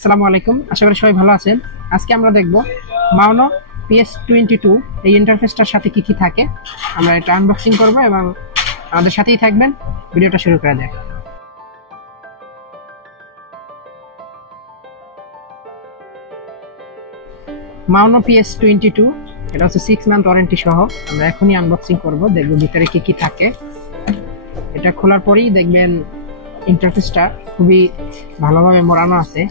আসসালামু আলাইকুম, আশা করি সবাই ভালো আছেন। আজকে আমরা দেখব মাউনো PS22 এই ইন্টারফেসটার সাথে কি কি থাকে। আমরা এটা আনবক্সিং করব এবং আমাদের সাথেই থাকবেন। ভিডিওটা শুরু করা যাক। মাউনো PS22 এটা হচ্ছে 6 মান্থ ওয়ারেন্টি সহ। আমরা এখনই আনবক্সিং করব, দেখব ভিতরে কি কি থাকে। এটা খোলার পরেই দেখবেন ইন্টারফেসটা খুবই ভালোভাবে মোড়ানো আছে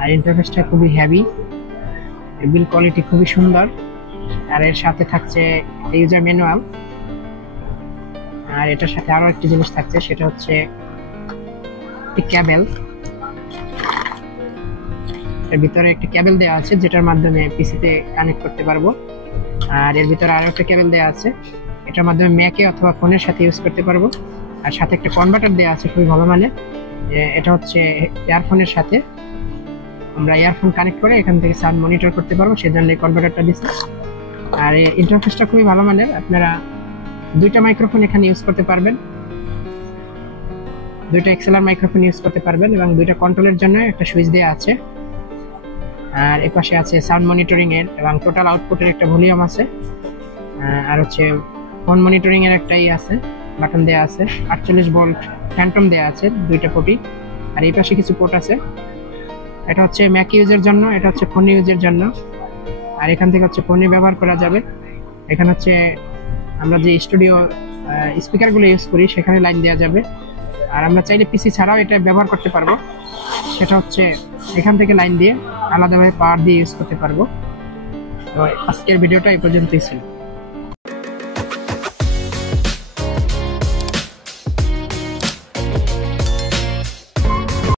আর ইন্টারফেসটা খুবই হেভি, বিল কোয়ালিটি খুবই সুন্দর। আর এর সাথে থাকছে ইউজার ম্যানুয়াল। আর এটার সাথে আরো একটি জিনিস থাকছে, সেটা হচ্ছে একটি কেবল। এর ভিতরে একটি কেবল দেওয়া আছে যেটার মাধ্যমে পিসিতে কানেক্ট করতে পারবো। আর এর ভিতরে আরো একটা কেবল দেওয়া আছে, এটার মাধ্যমে ম্যাকে অথবা ফোনের সাথে ইউজ করতে পারবো। আর সাথে একটা কনভার্টার দেওয়া আছে খুবই ভালো মানের। এটা হচ্ছে ইয়ারফোনের সাথে আমরা ইয়ারফোন কানেক্ট করে এখান থেকে সাউন্ড মনিটর করতে পারবো, সেজন্য এই কনভার্টারটা দিচ্ছি। আর এই ইন্টারফেসটা খুবই ভালো মানের। আপনারা দুইটা মাইক্রোফোন এখানে ইউজ করতে পারবেন, দুইটা এক্সএলআর মাইক্রোফোন ইউজ করতে পারবেন এবং দুইটা কন্ট্রোলের জন্য একটা সুইচ দেওয়া আছে। আর এই পাশে আছে সাউন্ড মনিটরিং এর এবং টোটাল আউটপুটের একটা ভলিউম আছে। আর হচ্ছে ফোন মনিটরিং এর একটাই আছে, বাটন দেওয়া আছে। 48 ভোল্ট ফ্যান্টম দেওয়া আছে দুইটা পোর্টই। আর এই পাশে কিছু পোর্ট আছে, এটা হচ্ছে ম্যাক ইউজের জন্য, এটা হচ্ছে ফোন ইউজের জন্য। আর এখান থেকে হচ্ছে ফোনে ব্যবহার করা যাবে। এখানে হচ্ছে আমরা যে স্টুডিও স্পিকারগুলো ইউজ করি সেখানে লাইন দেওয়া যাবে। আর আমরা চাইলে পিসি ছাড়াও এটা ব্যবহার করতে পারবো, সেটা হচ্ছে এখান থেকে লাইন দিয়ে আলাদাভাবে পাওয়ার দিয়ে ইউজ করতে পারবো। তো আজকের ভিডিওটা এই পর্যন্তই ছিল।